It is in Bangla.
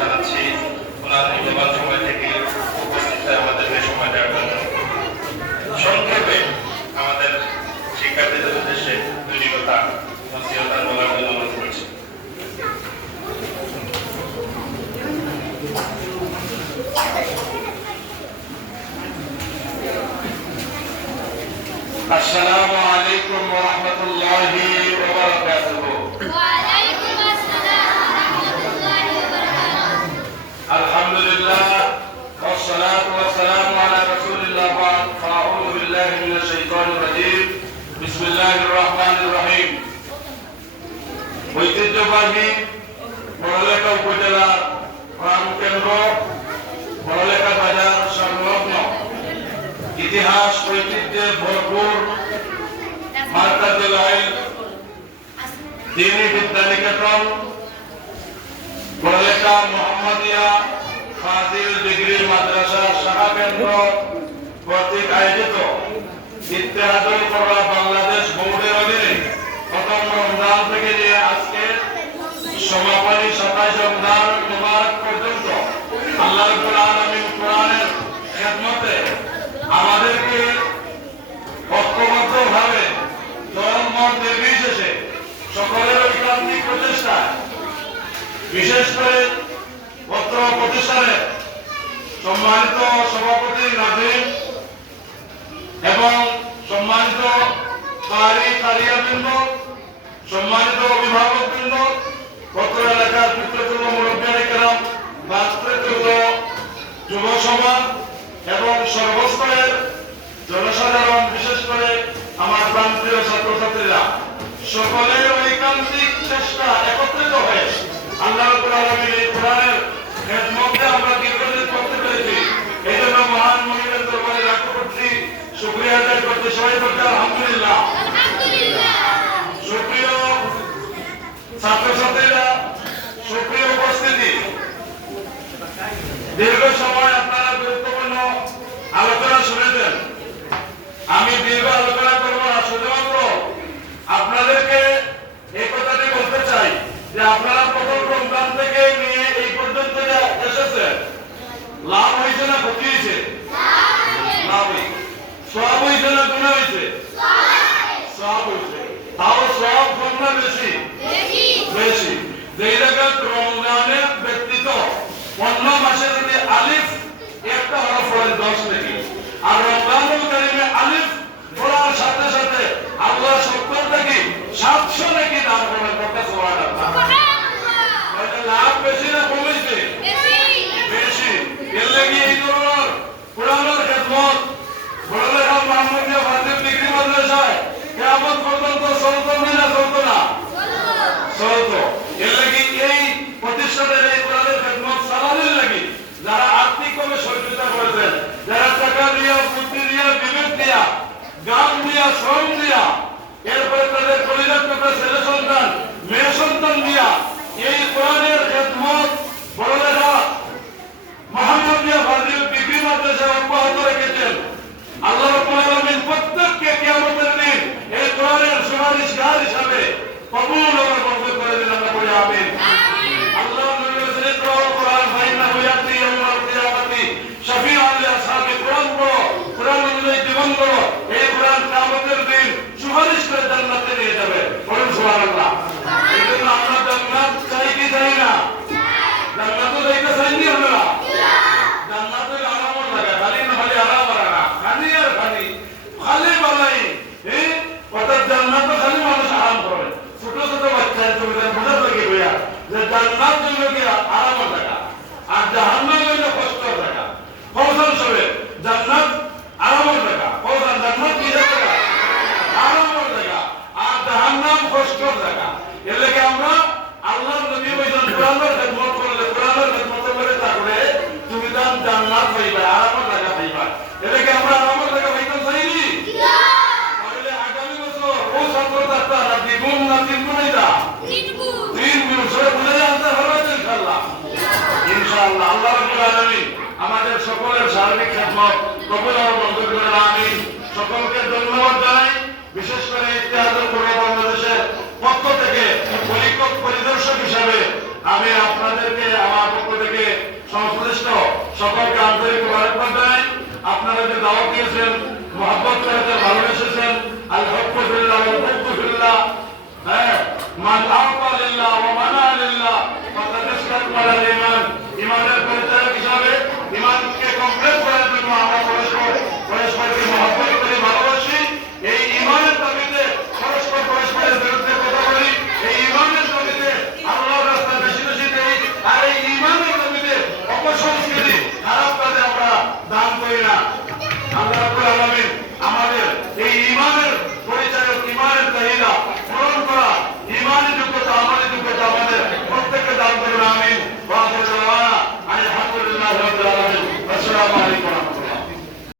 জানাচ্ছি ওনার মূল্যবান সময় থেকে উপস্থিত হয়ে আমাদেরকে সময় দেওয়ার জন্য। সংক্ষেপে আমাদের শিক্ষার্থীদের উদ্দেশ্যে দুটি কথা নসিহত বলার জন্য অনুরোধ করছি। আসসালামু আলাইকুম ওয়া রাহমাতুল্লাহি ওয়া বারাকাতুহু। ওয়া আলাইকুম আসসালাম ওয়া রাহমাতুল্লাহি ওয়া বারাকাতুহু। আলহামদুলিল্লাহ ওয়াস সালাতু ওয়াস সালামু আলা রাসূলিল্লাহ ওয়া আউযু বিল্লাহি মিনাশ শাইতানির রাজীম। বিসমিল্লাহির রহমানির রহিম। ঐতিহ্যবাহী বড়লেখা উপজেলা প্রাণকেন্দ্র বড়লেখা বাজার সংলগ্ন ইতিহাস ঐতিহ্যে ভরপুর মার্কাজুল ইলম দ্বীনি বিদ্যানিকেতন বড়লেখা মোহাম্মদিয়া ফাজিল ডিগ্রি মাদ্রাসা শাখা কেন্দ্র কর্তৃক আয়োজিত ইত্তেহাদুল কোরআন বাংলাদেশ বোর্ডের অধীনে প্রথম রমজান থেকে নিয়ে আজকে সমাপনী 27 রমজান মুবারক পর্যন্ত আল্লাহ রাব্বুল আলামিন কোরআনের খেদমতে আমাদেরকে ঐক্যবদ্ধভাবে দল মত নির্বিশেষে সকলের ঐকান্তিক প্রচেষ্টায় বিশেষ করে পত্র প্রতিষ্ঠানের সম্মানিত সভাপতি নাজিম এবং সম্মানিত কারিয়াবৃন্দ, সম্মানিত অভিভাবকবৃন্দ, পত্র এলাকার পিতৃতুল্য মুরব্বিয়ানে কেরাম, মাতৃতুল্য যুব সমাজ এবং সর্বস্তরের জনসাধারণ, বিশেষ করে আমার প্রান্তীয় ছাত্রছাত্রীরা, সকলের ঐকান্তিক চেষ্টা একত্রিত হয়ে আল্লাহ রাব্বুল আলামিনের কোরআনের খেদমতে আমরা দীর্ঘদিন করতে পেরেছি। এই জন্য মহান মুনিবের দরবারে লাখ কোটি শুকরিয়া আদায় করতে সবাই করতে আলহামদুলিল্লাহ। সুপ্রিয় ছাত্রছাত্রীরা, সুপ্রিয় উপস্থিতি, দীর্ঘ সময় আপনারা গুরুত্বপূর্ণ আলোচনা শুনেছেন। আমি দীর্ঘ আলোচনা করবো না, শুধুমাত্র আপনাদেরকে এই কথাটি বলতে চাই যে আপনারা প্রথম রমজান থেকে নিয়ে এই পর্যন্ত যা এসেছেন, লাভ হয়েছে না ক্ষতি হয়েছে? লাভ হয়েছে। সওয়াব হয়েছে না গুনাহ হয়েছে? সওয়াব হয়েছে। তাও সওয়াব কম না বেশি? বেশি। যেই জায়গায় রমজানের ব্যতীত অন্য মাসে যদি আলিফ একটা হরফ পড়েন 10 নাকি, আর রমজানুল কারীমে আলিফ পড়ার সাথে সাথে আল্লাহ 70 নাকি 700 নাকি দান করেন। কথা সুবহানাল্লাহ। এটা লাভ বেশি না কম হয়েছে? বেশি। এর লাগি এই ধরনের কোরআনের খেদমত বড়লেখা মোহাম্মদিয়া ফাজিল ডিগ্রি মাদ্রাসায় কিয়ামত পর্যন্ত চলতো না চলতো না? চলতো। এর লাগি এই প্রতিষ্ঠানের এই কোরআনের খেদমত চালানোর লাগি যারা আর্থিকভাবে সহযোগিতা করেছেন, যারা টাকা দিয়া, বুদ্ধি দিয়া, বিবেক দিয়া, গান দিয়া, শ্রম দিয়া, এরপরে তাদের পরিবার টুকরা ছেলে সন্তান, মেয়ে সন্তান দিয়া এই কোরআনের খেদমত বড়লেখা মোহাম্মদিয়া ফাজিল ডিগ্রি মাদ্রাসায় অব্যাহত রেখেছেন। আল্লাহ রাব্বুল আলামিন প্রত্যেককে কিয়ামতের দিন এই কোরআনের সুপারিশগার হিসাবে কবুল এবং মঞ্জুর করে দিন। আমরা বলি আমিন। আল্লাহ নবী বলেছেন, কোরআন ফাইন্নাহু ইয়াতি ইয়াউমাল কিয়ামাতি শাফিআন লিআসহাবিল কোরআন পড়ো, কোরআন অনুযায়ী জীবন করো, এই কোরআন কিয়ামতের দিন সুপারিশ করে জান্নাতে নিয়ে যাবে। বলুন সুবহানাল্লাহ। এই জন্য আমরা জান্নাত চাই কি চাই না? জান্নাত যাইতে চাই নি আমরা? জান্নাতে আরামর লাগা, খালি না খালি আরাম না, খালি আর খালি খালি বালাই। অর্থাৎ জান্নাতে খালি মানুষ আরাম করে। ছোট ছোট বাচ্চা তুমি বোঝার লাগে ভাইয়া যে জান্নাত হইল কি আরামের জায়গা, আর জাহান্নাম হইল কষ্টের জায়গা। ফৌজান সবে জান্নাত আরামের জায়গা, ফৌজান জান্নাত কি জায়গা? আরামের জায়গা, আর জাহান্নাম কষ্টের জায়গা। এর লাগে আমরা আল্লাহর নবী বলেছেন, কোরআনের খেদমত করলে, কোরআনের খেদমত করে থাকলে তুমি জান্নাত পাইবা, আরামের জায়গা পাইবা। এর লাগে আমরা আরামের জায়গা পাইতাম চাইনি? তাহলে আগামী বছর ও ছাত্র-ছাত্রীরা দ্বিগুণ না তিনগুণ হইতা? তিনগুণ। সরে বুঝে জানতে পারবে তো ইনশাআল্লাহ। ইনশাআল্লাহ। আল্লাহ রাব্বুল আলামিন আমাদের সকলের সার্বিক খেদমত কবুল ও মঞ্জুর করেন। আমিন। সকলকে ধন্যবাদ জানাই। বিশেষ করে ইত্তেহাদুল কোরআন বাংলাদেশের পক্ষ থেকে পরিকল্প পরিদর্শক হিসাবে আমি আপনাদেরকে আমার পক্ষ থেকে সংশ্লিষ্ট সকলকে আন্তরিক মোবারকবাদ জানাই। আপনারা যে দাওয়াত দিয়েছেন, মহব্বত করেছেন, ভালোবেসেছেন, আল হক্কু ফিল্লাহ ওয়াল হুব্বু ফিল্লাহ, হ্যাঁ, মান আতা লিল্লাহ ওয়া মানা লিল্লাহ ফাকাদ ইসতাকমালা ঈমান। ঈমানের পরিচায়ক হিসাবে ঈমানকে কমপ্লিট করার জন্য আমরা পরস্পরকে মহব্বত করি, ভালোবাসি। এই ঈমানের দাবিতে পরস্পরের বিরুদ্ধে কথা বলি, এই ঈমানের দাবিতে আল্লাহর রাস্তায় বেশি বেশি দেই, আর এই ঈমানের দাবিতে অপসংস্কৃতি খারাপ কাজে আমরা দান করি না। আল্লাহ রাব্বুল আলামিন আমাদের এই ঈমানের